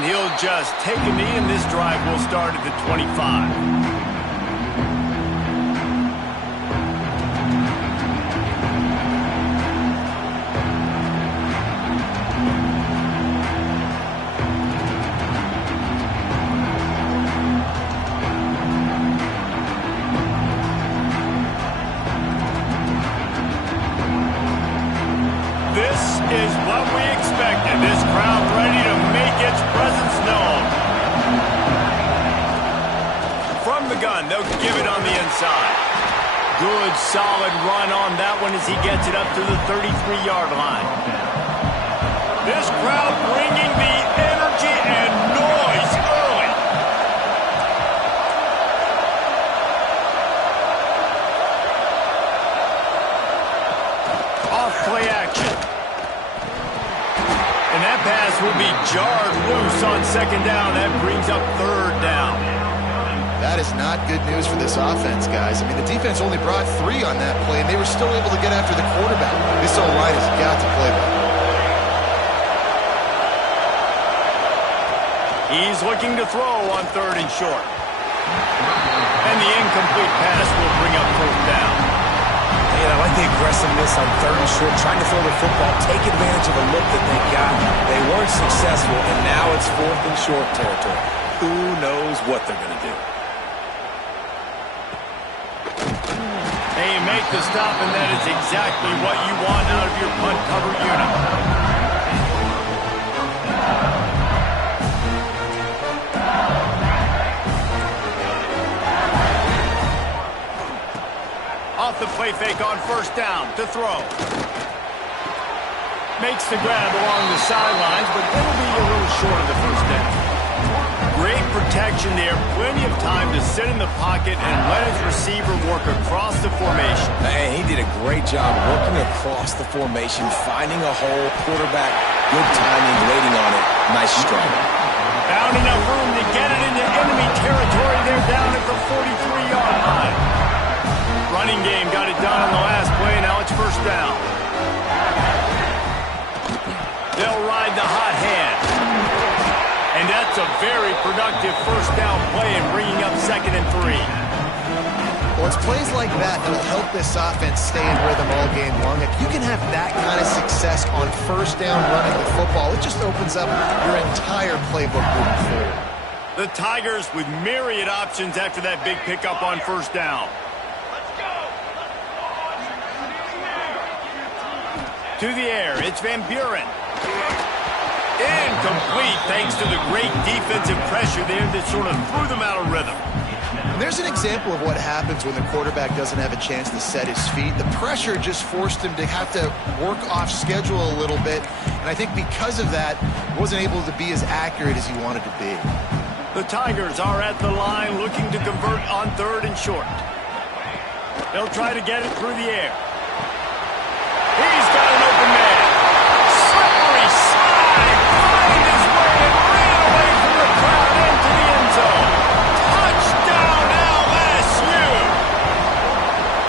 And he'll just take a knee, and this drive will start at the 25. This is what we expected. This crowd ready to make its presence known. From the gun, they'll give it on the inside. Good, solid run on that one as he gets it up to the 33-yard line. This crowd bringing the energy and noise early. Off play action. And that pass will be jarred loose on second down. That brings up third down. That is not good news for this offense, guys. I mean, the defense only brought 3 on that play, and they were still able to get after the quarterback. This O-line has got to play better. He's looking to throw on third and short. And the incomplete pass will bring up fourth down. I like the aggressiveness on third and short, trying to throw the football, take advantage of the look that they got. They weren't successful, and now it's fourth and short territory. Who knows what they're going to do? Hey, make the stop, and that is exactly what you want out of your punt cover unit. Off the play fake on first down to throw. Makes the grab along the sidelines, but it'll be a little short of the first down. Great protection there. Plenty of time to sit in the pocket and let his receiver work across the formation. And he did a great job working across the formation, finding a hole, quarterback, good timing, waiting on it. Nice strike. Found enough room to get it into enemy territory. They're down at the 43-yard line. Running game got it done on the last play. Now it's first down. They'll ride the hot hand. And that's a very productive first down play and bringing up 2nd and 3. Well, it's plays like that that'll help this offense stay in rhythm all game long. If you can have that kind of success on first down running the football, it just opens up your entire playbook moving forward. The Tigers with myriad options after that big pickup on first down. To the air, it's Van Buren. Incomplete thanks to the great defensive pressure there that sort of threw them out of rhythm. And there's an example of what happens when the quarterback doesn't have a chance to set his feet. The pressure just forced him to have to work off schedule a little bit. And I think because of that, he wasn't able to be as accurate as he wanted to be. The Tigers are at the line looking to convert on third and short. They'll try to get it through the air. He's got an open man. Slippery slide. Find his way and ran away from the crowd into the end zone. Touchdown LSU.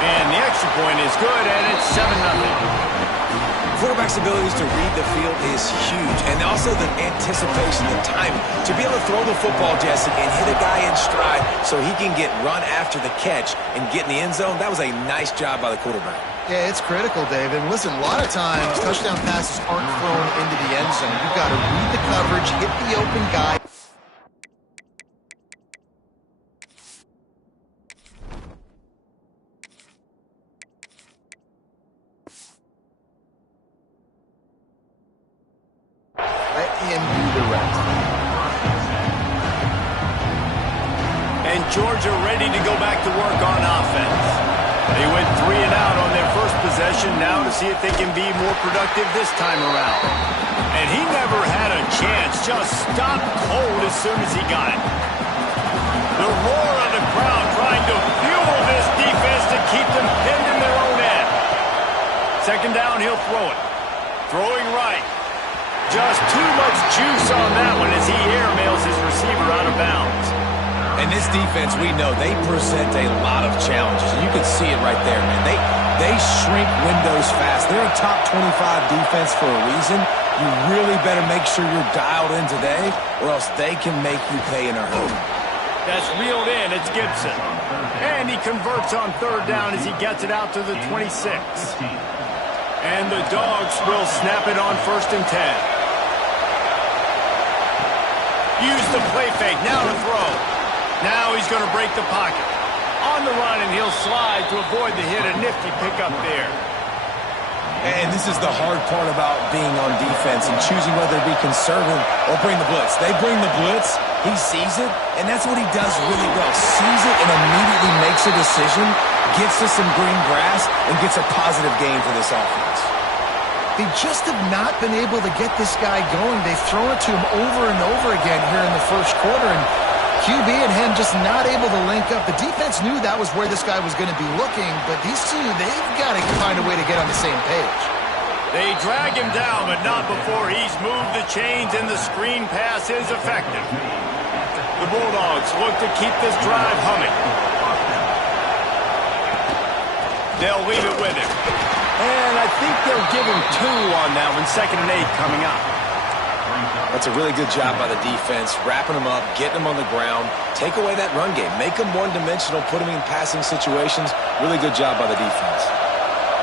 And the extra point is good, and it's 7-0. Quarterback's abilities to read the field is huge, and also the anticipation, the timing. To be able to throw the football, Jesse, and hit a guy in stride so he can get run after the catch and get in the end zone, that was a nice job by the quarterback. Yeah, it's critical, Dave. And listen, a lot of times, touchdown passes aren't thrown into the end zone. You've got to read the coverage, hit the open guy. Let him do the rest. And Georgia ready to go back to work on offense. They went 3 and out on their first possession, now to see if they can be more productive this time around. And he never had a chance, just stopped cold as soon as he got it. The roar of the crowd trying to fuel this defense to keep them pinned in their own end. Second down, he'll throw it. Throwing right. Just too much juice on that one as he airmails his receiver out of bounds. And this defense, we know, they present a lot of challenges. And you can see it right there, man. They shrink windows fast. They're a top 25 defense for a reason. You really better make sure you're dialed in today, or else they can make you pay in a hurry. That's reeled in. It's Gibson. And he converts on third down as he gets it out to the 26. And the Dogs will snap it on 1st and 10. Use the play fake. Now to throw. Now he's going to break the pocket. On the run, and he'll slide to avoid the hit. A nifty pickup there. And this is the hard part about being on defense and choosing whether to be conservative or bring the blitz. They bring the blitz, he sees it, and that's what he does really well. Sees it and immediately makes a decision, gets to some green grass, and gets a positive gain for this offense. They just have not been able to get this guy going. They've thrown it to him over and over again here in the first quarter, and QB and him just not able to link up. The defense knew that was where this guy was going to be looking, but these two, they've got to find a way to get on the same page. They drag him down, but not before he's moved the chains, and the screen pass is effective. The Bulldogs look to keep this drive humming. They'll leave it with him. And I think they'll give him 2 on that one. 2nd and 8 coming up. That's a really good job by the defense, wrapping them up, getting them on the ground, take away that run game, make them one-dimensional, put them in passing situations. Really good job by the defense.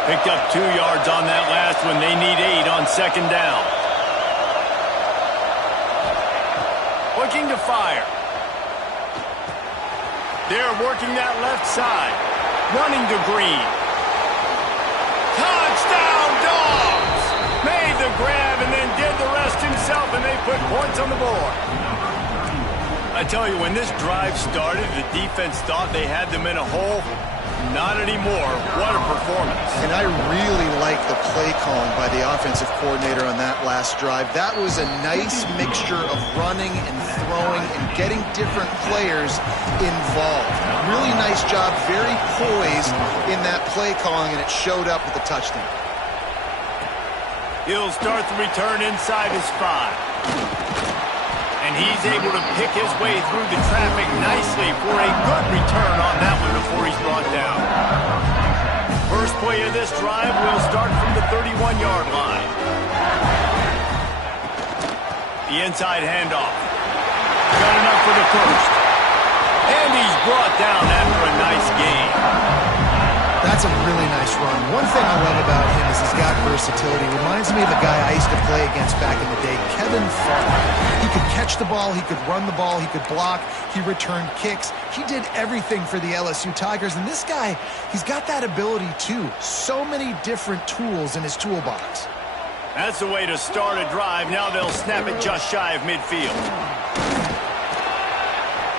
Picked up 2 yards on that last one. They need 8 on 2nd down. Looking to fire. They're working that left side. Running to Green. Touchdown, Dogs! Made the grab and then did the rest himself, and they put points on the board. I tell you, when this drive started, the defense thought they had them in a hole. Not anymore. What a performance. And I really like the play calling by the offensive coordinator on that last drive. That was a nice mixture of running and throwing and getting different players involved. Really nice job, very poised in that play calling, and it showed up with the touchdown. He'll start the return inside his 5. And he's able to pick his way through the traffic nicely for a good return on that one before he's brought down. First play of this drive will start from the 31-yard line. The inside handoff. Got enough for the first. And he's brought down after a nice gain. That's a really nice run. One thing I love about him is he's got versatility. Reminds me of a guy I used to play against back in the day, Kevin Farmer. He could catch the ball, he could run the ball, he could block, he returned kicks. He did everything for the LSU Tigers, and this guy, he's got that ability too. So many different tools in his toolbox. That's the way to start a drive. Now they'll snap it just shy of midfield.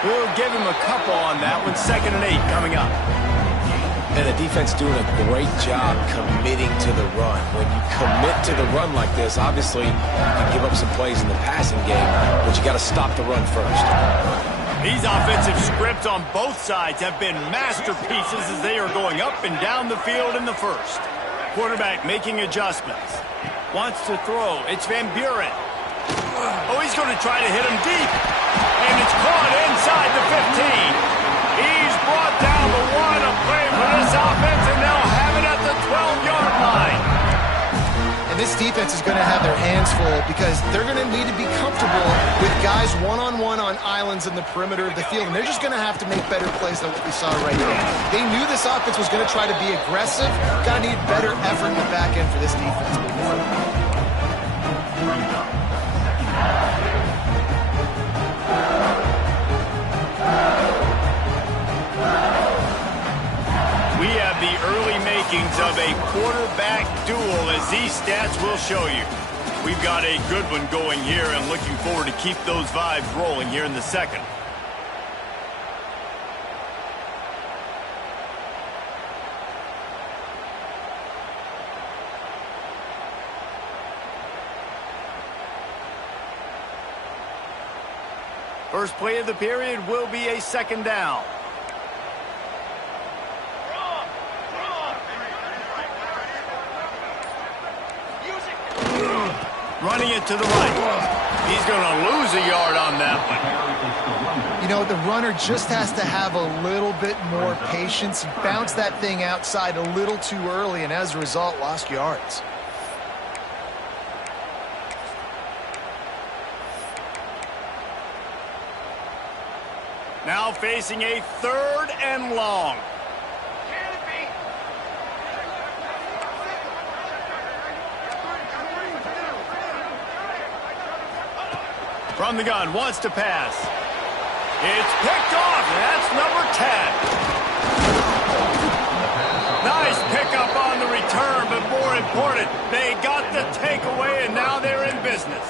We'll give him a couple on that one. 2nd and 8 coming up. And the defense doing a great job committing to the run. When you commit to the run like this, obviously you can give up some plays in the passing game, but you got to stop the run first. These offensive scripts on both sides have been masterpieces as they are going up and down the field in the first. Quarterback making adjustments. Wants to throw. It's Van Buren. Oh, he's going to try to hit him deep. And it's caught inside the 15. He's brought down the 1, a play for this offense, and they'll have it at the 12-yard line. And this defense is going to have their hands full because they're going to need to be comfortable with guys one-on-one on islands in the perimeter of the field, and they're just going to have to make better plays than what we saw right now. They knew this offense was going to try to be aggressive. Got to need better effort in the back end for this defense. We have the early makings of a quarterback duel, as these stats will show you. We've got a good one going here, and looking forward to keep those vibes rolling here in the second. First play of the period will be a 2nd down. Running it to the right. He's going to lose a yard on that one. You know, the runner just has to have a little bit more patience. He bounced that thing outside a little too early, and as a result, lost yards. Now facing a 3rd and long. From the gun, wants to pass. It's picked off, and that's number 10. Nice pickup on the return, but more important, they got the takeaway, and now they're in business.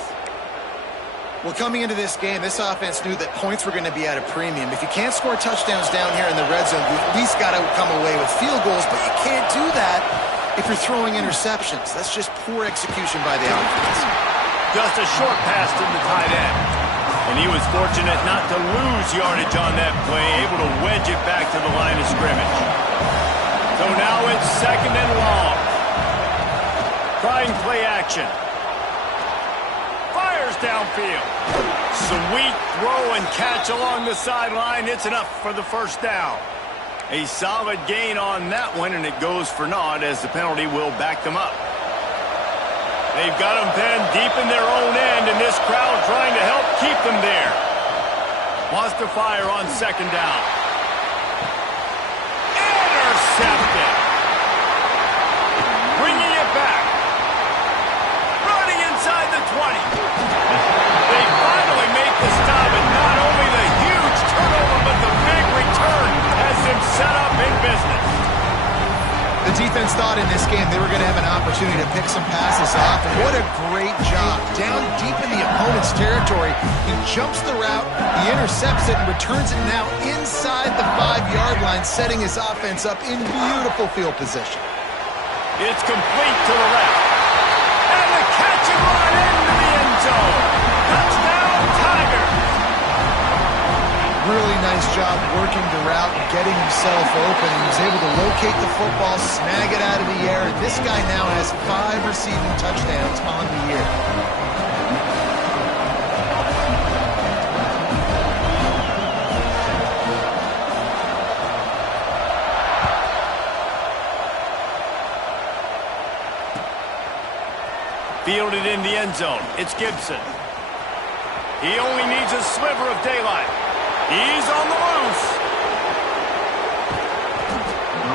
Well, coming into this game, this offense knew that points were going to be at a premium. If you can't score touchdowns down here in the red zone, you at least got to come away with field goals, but you can't do that if you're throwing interceptions. That's just poor execution by the offense. Just a short pass to the tight end. And he was fortunate not to lose yardage on that play, able to wedge it back to the line of scrimmage. So now it's 2nd and long. Trying play action. Fires downfield. Sweet throw and catch along the sideline. It's enough for the first down. A solid gain on that one, and it goes for naught as the penalty will back them up. They've got them pinned deep in their own end, and this crowd trying to help keep them there. Wants to fire on 2nd down. Intercepted. Bringing it back. Running inside the 20. They finally make the stop, and not only the huge turnover, but the big return has them set up in business. The defense thought in this game they were going to have an opportunity to pick some passes off, and what a great job. Down deep in the opponent's territory, he jumps the route, he intercepts it, and returns it now inside the 5-yard line, setting his offense up in beautiful field position. It's complete to the left. And the catch and run into the end zone. Touchdown, Tigers. Really nice job working the route and getting himself open. He was able to locate the football, snag it out of the air, and this guy now has 5 receiving touchdowns on the year. Fielded in the end zone. It's Gibson. He only needs a sliver of daylight. He's on the loose.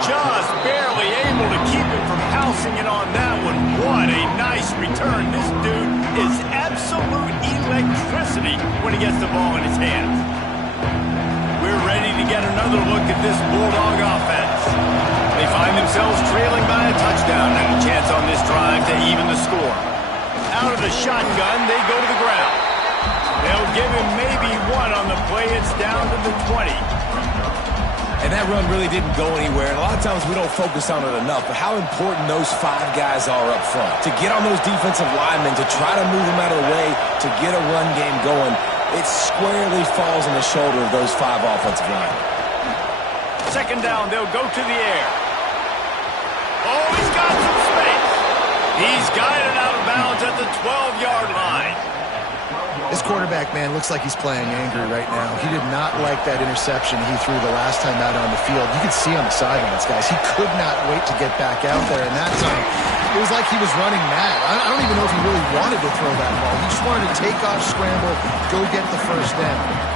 Just barely able to keep him from housing it on that one. What a nice return. This dude is absolute electricity when he gets the ball in his hands. We're ready to get another look at this Bulldog offense. They find themselves trailing by a touchdown and a chance on this drive to even the score. Out of the shotgun, they go to the ground. They'll give him maybe one on the play. It's down to the 20. And that run really didn't go anywhere. And a lot of times we don't focus on it enough, but how important those 5 guys are up front. To get on those defensive linemen, to try to move them out of the way, to get a run game going, it squarely falls on the shoulder of those 5 offensive linemen. 2nd down, they'll go to the air. Oh, he's got some space. He's guided out of bounds at the 12-yard line. This quarterback, man, looks like he's playing angry right now. He did not like that interception he threw the last time out on the field. You could see on the sidelines, guys, he could not wait to get back out there. And that time, it was like he was running mad. I don't even know if he really wanted to throw that ball. He just wanted to take off, scramble, go get the first down.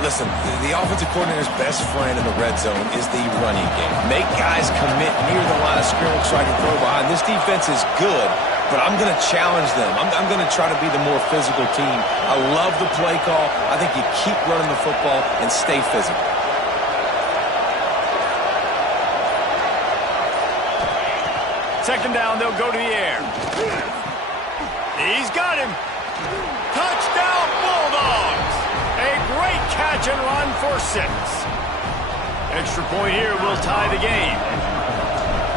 Listen, the offensive coordinator's best friend in the red zone is the running game. Make guys commit near the line of scrimmage so I can throw behind. This defense is good, but I'm going to challenge them. I'm going to try to be the more physical team. I love the play call. I think you keep running the football and stay physical. Second down, they'll go to the air. He's got him. Touchdown, Bulldogs. A great catch and run for 6. Extra point here will tie the game.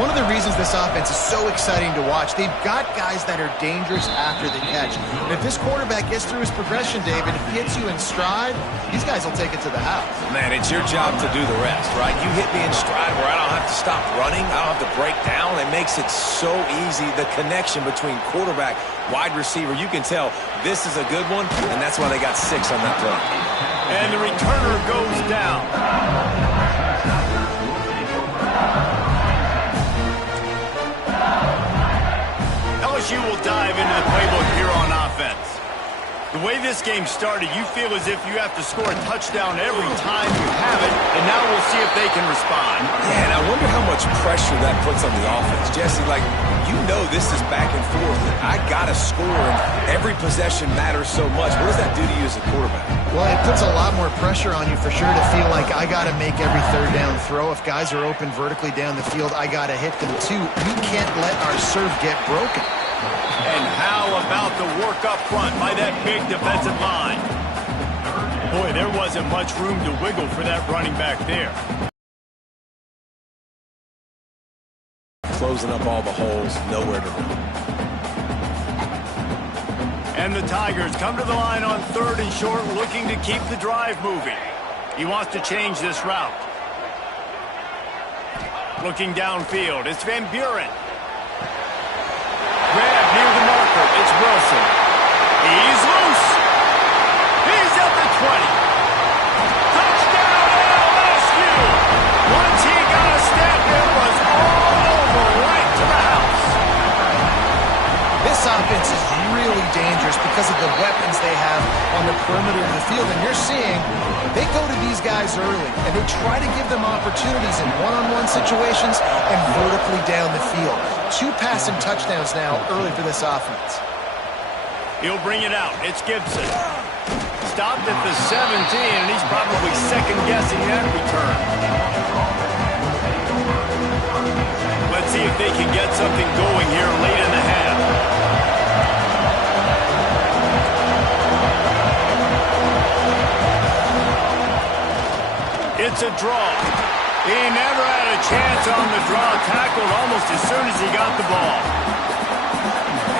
One of the reasons this offense is so exciting to watch, they've got guys that are dangerous after the catch. And if this quarterback gets through his progression, David, hits you in stride, these guys will take it to the house. Man, it's your job to do the rest, right? You hit me in stride where I don't have to stop running. I don't have to break down. It makes it so easy. The connection between quarterback, wide receiver, you can tell this is a good one, and that's why they got 6 on that play. And the returner goes down. LSU will dive into the playbook here on offense. The way this game started, you feel as if you have to score a touchdown every time you have it, and now we'll see if they can respond. Yeah, and I wonder how much pressure that puts on the offense. Jesse, like, you know this is back and forth, and I got to score, and every possession matters so much. What does that do to you as a quarterback? Well, it puts a lot more pressure on you for sure to feel like I got to make every third down throw. If guys are open vertically down the field, I got to hit them too. You can't let our serve get broken. And how about the work up front by that big defensive line? Boy, there wasn't much room to wiggle for that running back there. Closing up all the holes, nowhere to run. And the Tigers come to the line on 3rd and short, looking to keep the drive moving. He wants to change this route. Looking downfield, it's Van Buren. Grab near the marker. It's Wilson. He's loose. He's at the 20. Touchdown, LSU. Once he got a step, it was all over right to the house. This offense is really dangerous because of the weapons they have on the perimeter of the field. And you're seeing they go to these guys early, and they try to give them opportunities in one-on-one situations and vertically down the field. 2 passing touchdowns now early for this offense. He'll bring it out. It's Gibson. Stopped at the 17, and he's probably second-guessing that return. Let's see if they can get something going here late in the half. It's a draw. He never had a chance on the draw, tackled almost as soon as he got the ball.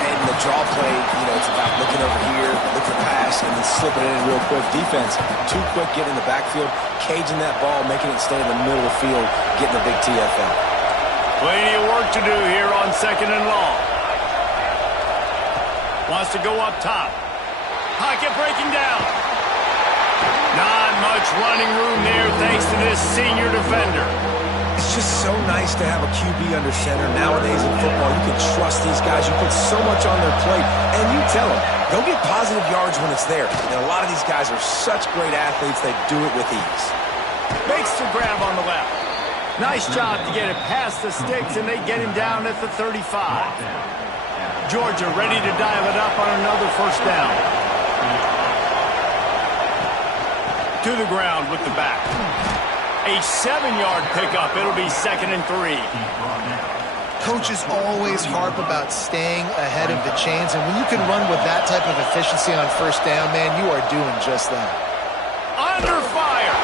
And the draw play, you know, it's about looking over here, look for pass, and then slipping it in real quick. Defense, too quick getting in the backfield, caging that ball, making it stay in the middle of the field, getting a big TFL. Plenty of work to do here on 2nd and long. Wants to go up top. Pocket breaking down. Not much running room there thanks to this senior defender. It's just so nice to have a QB under center. Nowadays in football, you can trust these guys. You put so much on their plate, and you tell them, go get positive yards when it's there. And a lot of these guys are such great athletes, they do it with ease. Makes the grab on the left. Nice job to get it past the sticks, and they get him down at the 35. Georgia ready to dial it up on another first down. To the ground with the back. A 7-yard pickup. It'll be 2nd and 3. Coaches always harp about staying ahead of the chains, and when you can run with that type of efficiency on first down, man, you are doing just that. Under fire.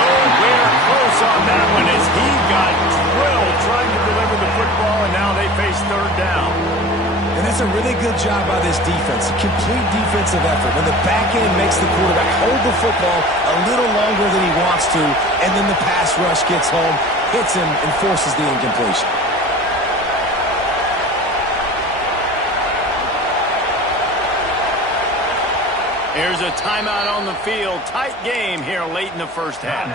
Nowhere close on that one as he got drilled trying to deliver the football, and now they face 3rd down. And that's a really good job by this defense. A complete defensive effort. When the back end makes the quarterback hold the football a little longer than he wants to, and then the pass rush gets home, hits him, and forces the incompletion. Here's a timeout on the field. Tight game here late in the first half.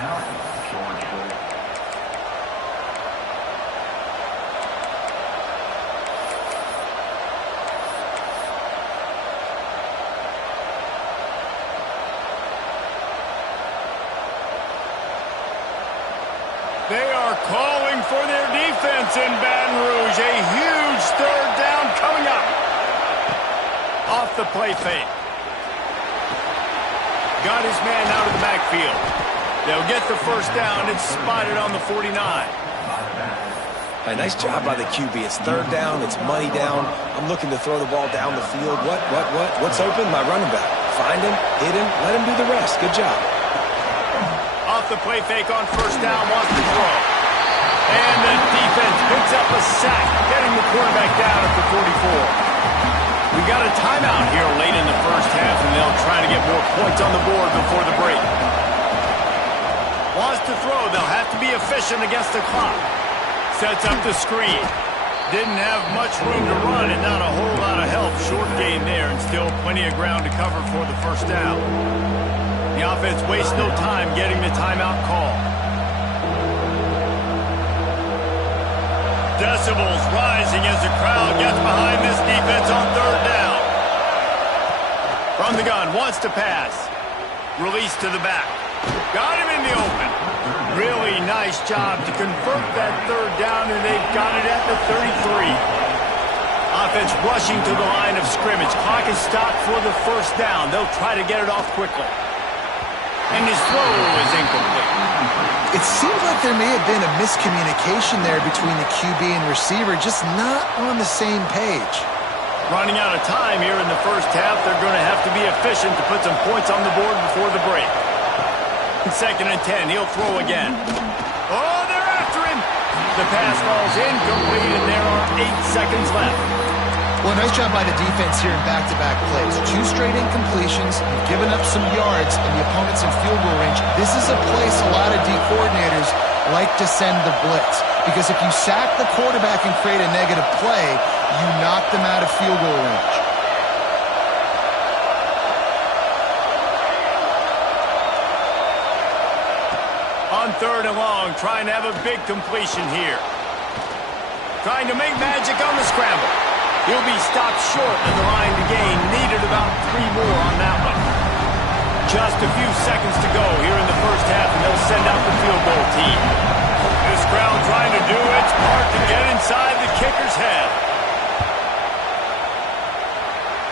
They are calling for their defense in Baton Rouge. A huge 3rd down coming up. Off the play fake. Got his man out of the backfield. They'll get the first down. It's spotted on the 49. A nice job by the QB. It's 3rd down. It's money down. I'm looking to throw the ball down the field. What's open? My running back. Find him, hit him, let him do the rest. Good job. Off the play fake on first down, wants to throw. And the defense picks up a sack, getting the quarterback down at the 44. We got a timeout here late in the first half, and they'll try to get more points on the board before the break. Wants to throw. They'll have to be efficient against the clock. Sets up the screen. Didn't have much room to run and not a whole lot of help. Short gain there and still plenty of ground to cover for the first down. The offense wastes no time getting the timeout call. Decibels rising as the crowd gets behind this defense on 3rd down. From the gun, wants to pass. Release to the back. Got him in the open. Really nice job to convert that third down, and they've got it at the 33. Offense rushing to the line of scrimmage. Clock is stopped for the first down. They'll try to get it off quickly. And his throw is incomplete. It seems like there may have been a miscommunication there between the QB and receiver, just not on the same page. Running out of time here in the first half. They're going to have to be efficient to put some points on the board before the break. 2nd and 10. He'll throw again. Oh, they're after him. The pass falls incomplete, and there are 8 seconds left. Well, nice job by the defense here in back-to-back plays. 2 straight incompletions, giving up some yards, and the opponent's in field goal range. This is a place a lot of D coordinators like to send the blitz, because if you sack the quarterback and create a negative play, you knock them out of field goal range. On 3rd and long, trying to have a big completion here. Trying to make magic on the scramble. He'll be stopped short of the line to gain. Needed about 3 more on that one. Just a few seconds to go here in the first half, and they'll send out the field goal team. This crowd trying to do its part to get inside the kicker's head.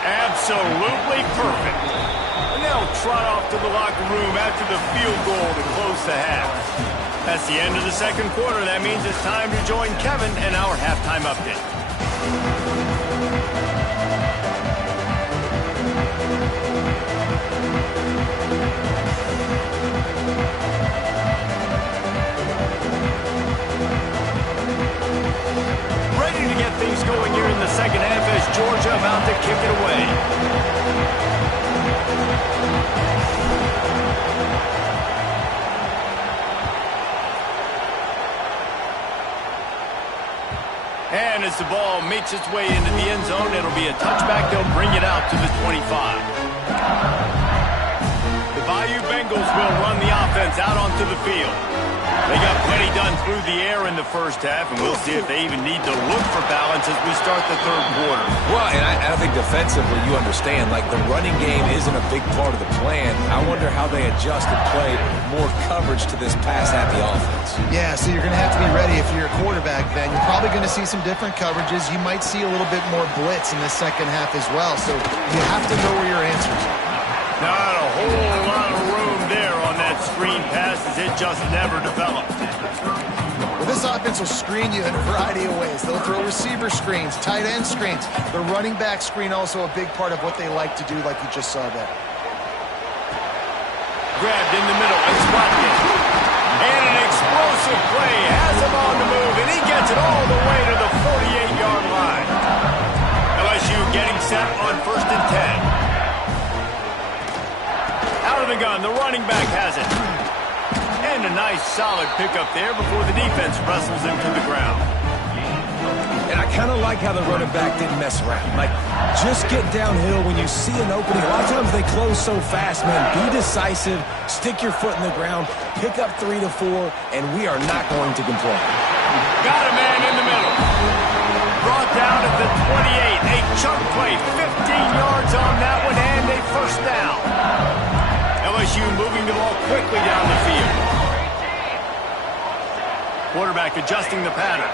Absolutely perfect. And they'll trot off to the locker room after the field goal to close the half. That's the end of the second quarter. That means it's time to join Kevin and our halftime update. Ready to get things going here in the second half as Georgia about to kick it away. And as the ball makes its way into the end zone, it'll be a touchback. They'll bring it out to the 25. The Bayou Bengals will run the offense out onto the field. They got plenty done through the air in the first half, and we'll see if they even need to look for balance as we start the third quarter. Well, and I think defensively, you understand, like the running game isn't a big part of the plan. I wonder how they adjust and play more coverage to this pass-happy offense. Yeah, so you're going to have to be ready if you're a quarterback, Ben. You're probably going to see some different coverages. You might see a little bit more blitz in the second half as well, so you have to know where your answers are. Not a whole lot of room there on that screen pass as it just never developed. Well, this offense will screen you in a variety of ways. They'll throw receiver screens, tight end screens. The running back screen also a big part of what they like to do, like you just saw there. Grabbed in the middle, it's Watkins. And an explosive play has him on the move, and he gets it all the way to the 48-yard line. LSU getting set on 1st and 10. Out of the gun, the running back has it. And a nice solid pickup there before the defense wrestles him to the ground. And I kind of like how the running back didn't mess around. Like, just get downhill when you see an opening. A lot of times they close so fast, man. Be decisive, stick your foot in the ground, pick up 3 to 4, and we are not going to complain. Got a man in the middle. Brought down at the 28. A chunk play, 15 yards on that one, and a first down. LSU moving the ball quickly down the field. Quarterback adjusting the pattern.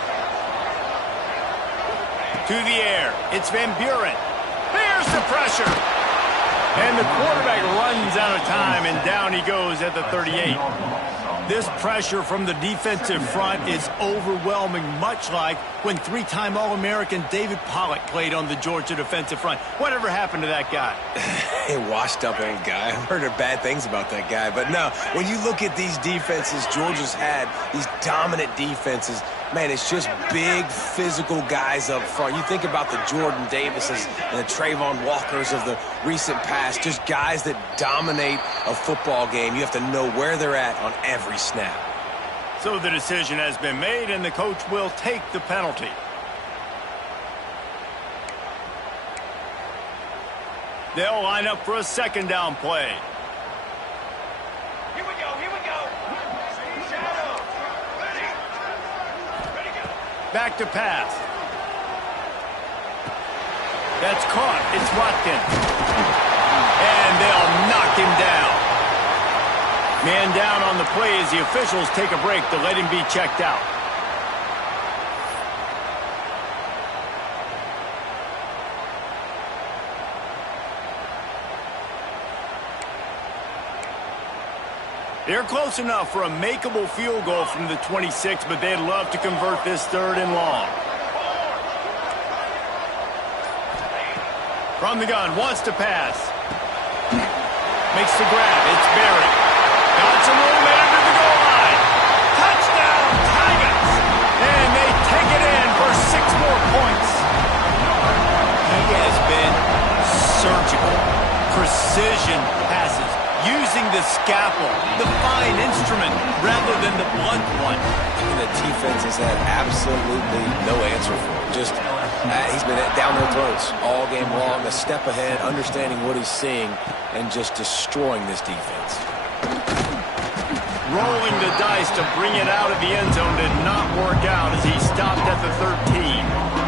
To the air. It's Van Buren. There's the pressure. And the quarterback runs out of time, and down he goes at the 38. This pressure from the defensive front is overwhelming, much like when 3-time All-American David Pollock played on the Georgia defensive front. Whatever happened to that guy? A washed-up old guy. I've heard bad things about that guy. But no, when you look at these defenses Georgia's had, these dominant defenses, man, it's just big, physical guys up front. You think about the Jordan Davises and the Trayvon Walkers of the recent past, just guys that dominate a football game. You have to know where they're at on every snap. So the decision has been made, and the coach will take the penalty. They'll line up for a second down play. Here we go, here we go. Shadow. Ready. Ready, go. Back to pass. That's caught. It's Watkins. And they'll knock him down. Man down on the play as the officials take a break to let him be checked out. They're close enough for a makeable field goal from the 26, but they'd love to convert this 3rd and long. From the gun, wants to pass. Makes the grab. It's Barry. Got some room under the goal line. Touchdown, Tigers! And they take it in for 6 more points. He has been surgical. Precision passes. Using the scalpel, the fine instrument, rather than the blunt one. And the defense has had absolutely no answer for him. Just, he's been down their throats all game long, a step ahead, understanding what he's seeing, and just destroying this defense. Rolling the dice to bring it out of the end zone did not work out as he stopped at the 13.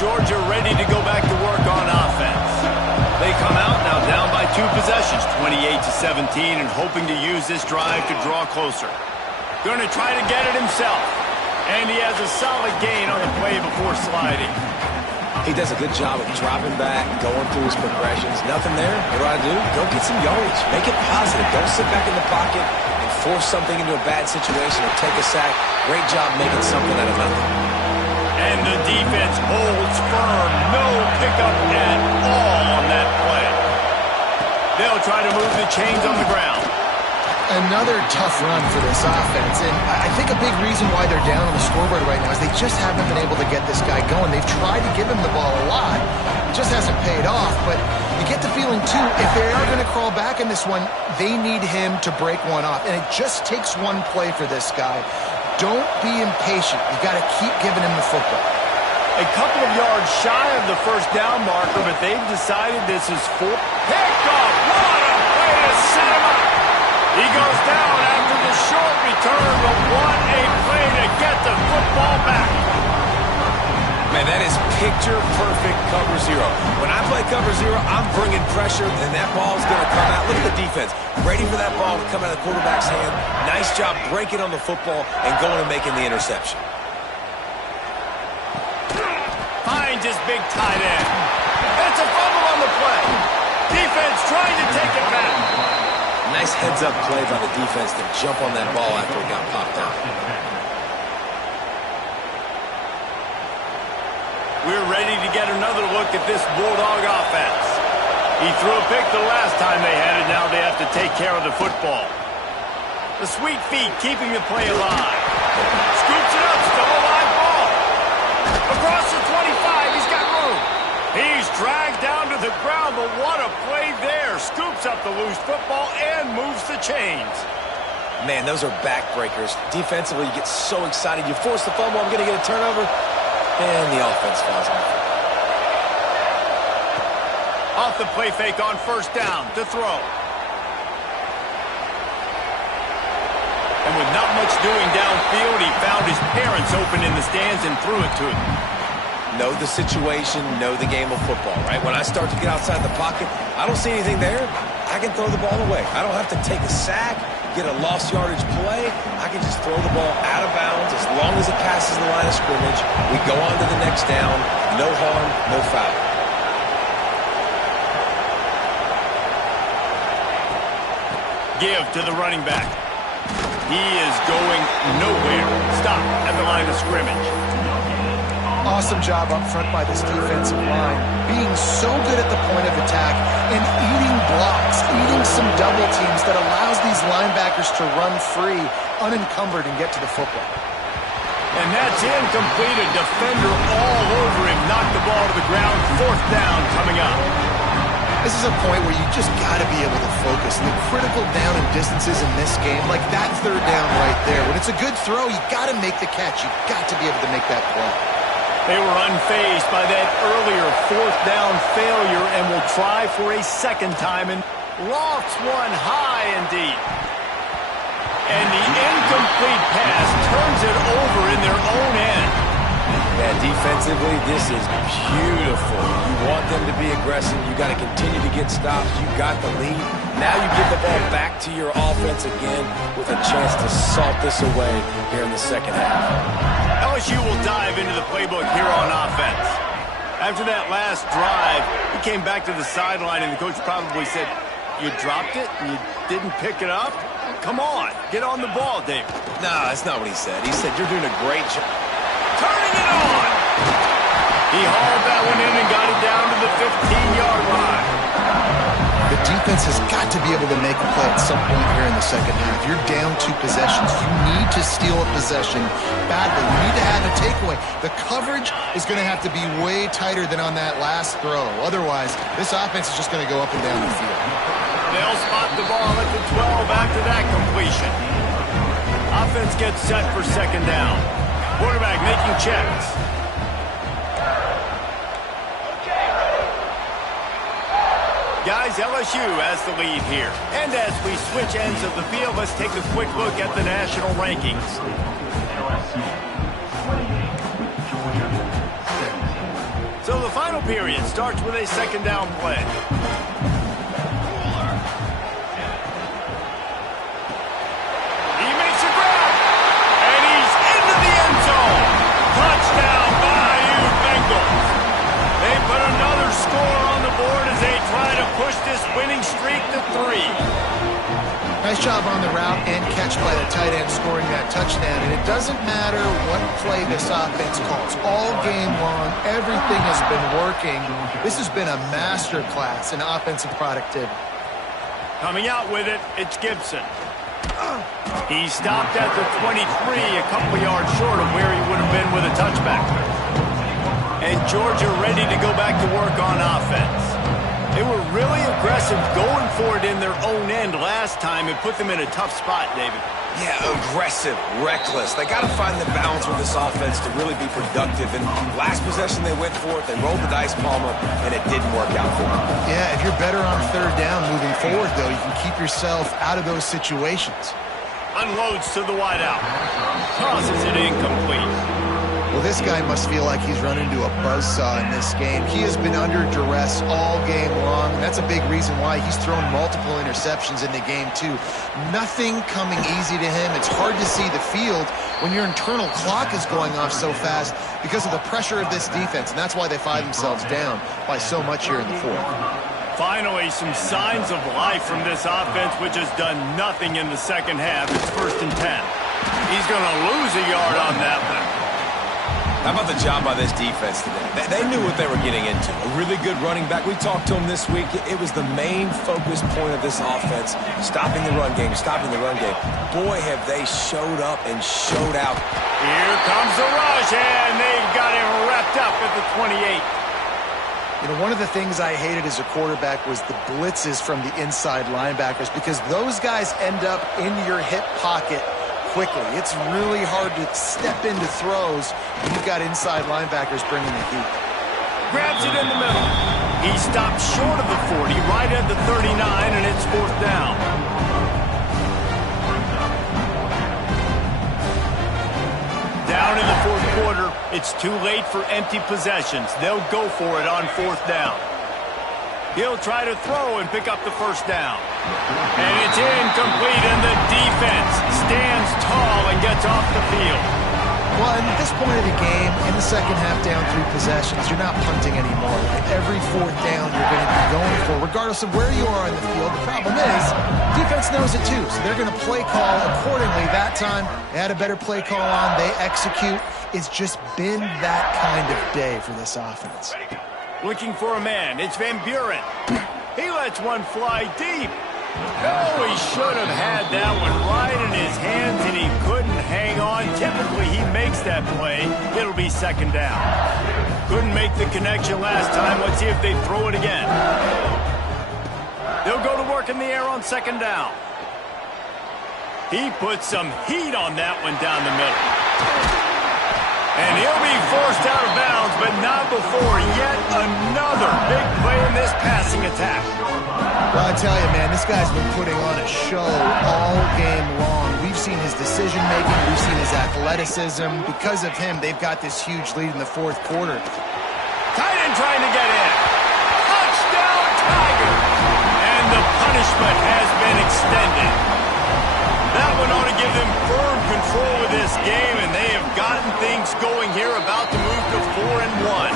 Georgia ready to go back to work on offense. They come out now down by 2 possessions, 28-17, and hoping to use this drive to draw closer. Going to try to get it himself. And he has a solid gain on the play before sliding. He does a good job of dropping back, going through his progressions. Nothing there. What do? Go get some yardage. Make it positive. Don't sit back in the pocket and force something into a bad situation or take a sack. Great job making something out of nothing. And the defense holds firm. No pickup at all on that play. They'll try to move the chains on the ground. Another tough run for this offense. And I think a big reason why they're down on the scoreboard right now is they just haven't been able to get this guy going. They've tried to give him the ball a lot. It just hasn't paid off. But you get the feeling, too, if they are going to crawl back in this one, they need him to break one off. And it just takes one play for this guy. Don't be impatient. You got to keep giving him the football. A couple of yards shy of the first down marker, but they've decided this is full. Picked off. What a way to set him up. He goes down after the short return, but what a play to get the football back. Man, that is picture-perfect cover zero. When I play cover zero, I'm bringing pressure, and that ball's going to come out. Look at the defense. Ready for that ball to come out of the quarterback's hand. Nice job breaking on the football and going and making the interception. Finds his big tight end. That's a fumble on the play. Defense trying to take it back. Nice heads-up play by the defense to jump on that ball after it got popped out. We're ready to get another look at this Bulldog offense. He threw a pick the last time they had it. Now they have to take care of the football. The sweet feet keeping the play alive. Scoops it up, still a live ball. Across the 25, he's got room. He's dragged down to the ground, but what a play there. Scoops up the loose football and moves the chains. Man, those are backbreakers. Defensively, you get so excited. You force the fumble, I'm going to get a turnover. And the offense falls off. Off the play fake on first down to throw. And with not much doing downfield, he found his parents open in the stands and threw it to him. Know the situation, know the game of football, right? When I start to get outside the pocket, I don't see anything there. I can throw the ball away. I don't have to take a sack, get a lost yardage play. I can just throw the ball out of bounds as long as it passes the line of scrimmage. We go on to the next down. No harm, no foul. Give to the running back. He is going nowhere. Stop at the line of scrimmage. Awesome job up front by this defensive line. Being so good at the point of attack and eating blocks, eating some double teams that allows these linebackers to run free, unencumbered, and get to the football. And that's incomplete. A defender all over him. Knocked the ball to the ground. Fourth down coming up. This is a point where you just got to be able to focus. The critical down and distances in this game, like that third down right there. When it's a good throw, you got to make the catch. You got to be able to make that play. They were unfazed by that earlier fourth down failure and will try for a second time and lofts one high and deep. And the incomplete pass turns it over in their own end. Yeah, defensively, this is beautiful. You want them to be aggressive. You got to continue to get stops. You got the lead. Now you give the ball back to your offense again with a chance to salt this away here in the second half. LSU will dive into the playbook here on offense. After that last drive, he came back to the sideline, and the coach probably said, "You dropped it and you didn't pick it up? Come on, get on the ball, David." No, that's not what he said. He said, "You're doing a great job." Turning it on. He hauled that one in and got it down to the 15-yard line. The defense has got to be able to make a play at some point here in the second half. You're down 2 possessions. You need to steal a possession badly. You need to have a takeaway. The coverage is going to have to be way tighter than on that last throw. Otherwise, this offense is just going to go up and down the field. They'll spot the ball at the 12 after that completion. Offense gets set for second down. Quarterback making checks. Guys, LSU has the lead here. And as we switch ends of the field, let's take a quick look at the national rankings. So the final period starts with a second down play. He makes a grab, and he's into the end zone. Touchdown, Bayou Bengals. They put another score on the board as they try to push this winning streak to 3. Nice job on the route and catch by the tight end scoring that touchdown. And it doesn't matter what play this offense calls. All game long, everything has been working. This has been a master class in offensive productivity. Coming out with it, it's Gibson. He stopped at the 23, a couple yards short of where he would have been with a touchback. And Georgia ready to go back to work on offense. They were really aggressive going for it in their own end last time and put them in a tough spot, David. Yeah, aggressive, reckless. They got to find the balance with this offense to really be productive. And last possession they went for it. They rolled the dice, Palmer, and it didn't work out for them. Yeah, if you're better on third down moving forward, though, you can keep yourself out of those situations. Unloads to the wideout. Tosses it incomplete. Well, this guy must feel like he's run into a buzzsaw in this game. He has been under duress all game long, and that's a big reason why he's thrown multiple interceptions in the game, too. Nothing coming easy to him. It's hard to see the field when your internal clock is going off so fast because of the pressure of this defense, and that's why they find themselves down by so much here in the fourth. Finally, some signs of life from this offense, which has done nothing in the second half. It's 1st and 10. He's going to lose a yard on that one. How about the job by this defense today? They knew what they were getting into. A really good running back. We talked to him this week. It was the main focus point of this offense, stopping the run game, stopping the run game. Boy, have they showed up and showed out. Here comes the rush, and they've got him wrapped up at the 28. You know, one of the things I hated as a quarterback was the blitzes from the inside linebackers because those guys end up in your hip pocket quickly. It's really hard to step into throws when you've got inside linebackers bringing the heat. Grabs it in the middle. He stopped short of the 40, right at the 39, and it's 4th down. Down in the 4th quarter, it's too late for empty possessions. They'll go for it on 4th down. He'll try to throw and pick up the 1st down. And it's incomplete, and the defense stands tall and gets off the field. Well, and at this point of the game, in the second half down 3 possessions, you're not punting anymore. Right? Every 4th down you're going to be going for, regardless of where you are on the field. The problem is, defense knows it too, so they're going to play call accordingly. That time, they had a better play call on. They execute. It's just been that kind of day for this offense. Looking for a man. It's Van Buren. He lets one fly deep. Oh, he should have had that one right in his hands, and he couldn't hang on. Typically, he makes that play. It'll be 2nd down. Couldn't make the connection last time. Let's see if they throw it again. in the air on second down. He put some heat on that one down the middle. And he'll be forced out of bounds, but not before yet another big play in this passing attack. Well, I tell you, man, this guy's been putting on a show all game long. We've seen his decision-making. We've seen his athleticism. Because of him, they've got this huge lead in the fourth quarter. Tight end trying to get in. Touchdown, Tiger! And the punishment has been extended. That one ought to give them firm control of this game, and they have gotten things going here, about to move to 4-1.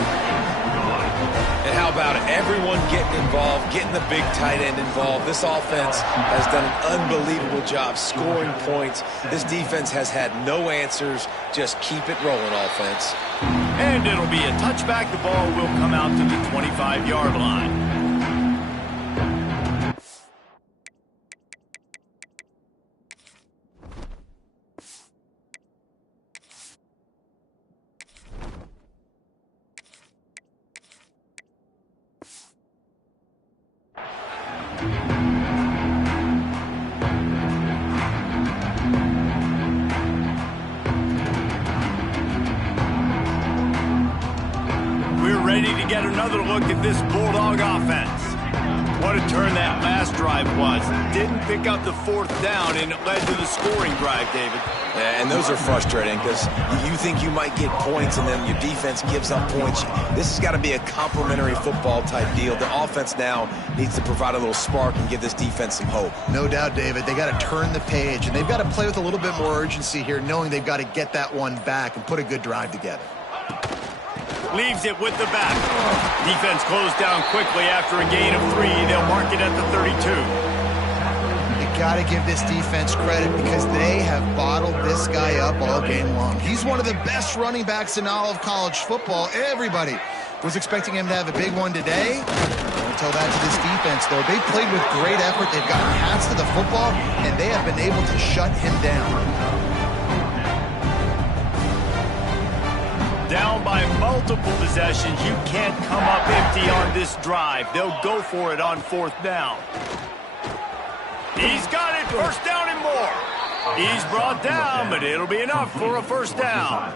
And how about it? Everyone getting involved, getting the big tight end involved. This offense has done an unbelievable job scoring points. This defense has had no answers. Just keep it rolling, offense. And it'll be a touchback. The ball will come out to the 25-yard line. Ready to get another look at this Bulldog offense. What a turn that last drive was. Didn't pick up the fourth down, and it led to the scoring drive, David. Yeah, and those are frustrating because you think you might get points, and then your defense gives up points. This has got to be a complementary football type deal. The offense now needs to provide a little spark and give this defense some hope. No doubt, David. They got to turn the page, and they've got to play with a little bit more urgency here, knowing they've got to get that one back and put a good drive together. Leaves it with the back. Defense closed down quickly after a gain of 3. They'll mark it at the 32. You got to give this defense credit because they have bottled this guy up all game long. He's one of the best running backs in all of college football. Everybody was expecting him to have a big one today. Don't tell that to this defense, though. They played with great effort. They've gotten hands to the football, and they have been able to shut him down. Down by multiple possessions, you can't come up empty on this drive. They'll go for it on fourth down. He's got it, first down and more. He's brought down, but it'll be enough for a first down.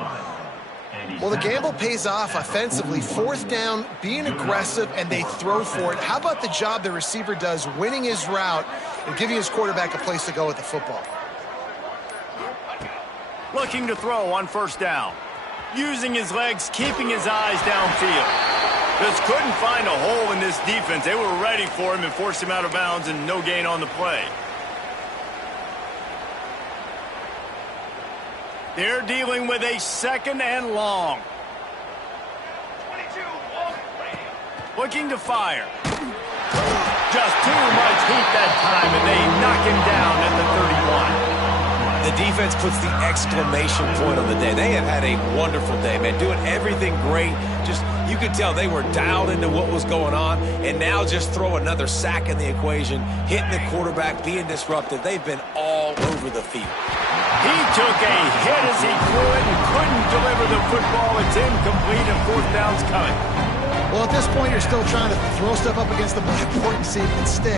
Well, the gamble pays off offensively. Fourth down, being aggressive, and they throw for it. How about the job the receiver does winning his route and giving his quarterback a place to go with the football? Looking to throw on first down. Using his legs, keeping his eyes downfield. Just couldn't find a hole in this defense. They were ready for him and forced him out of bounds, and no gain on the play. They're dealing with a second and long. 22, long. Looking to fire. Just too much heat that time, and they knock him down at the 31. The defense puts the exclamation point on the day. They have had a wonderful day, man, doing everything great. Just, you could tell they were dialed into what was going on, and now just throw another sack in the equation, hitting the quarterback, being disruptive. They've been all over the field. He took a hit as he threw it and couldn't deliver the football. It's incomplete, and fourth down's coming. Well, at this point, you're still trying to throw stuff up against the blackboard and see if it can stick.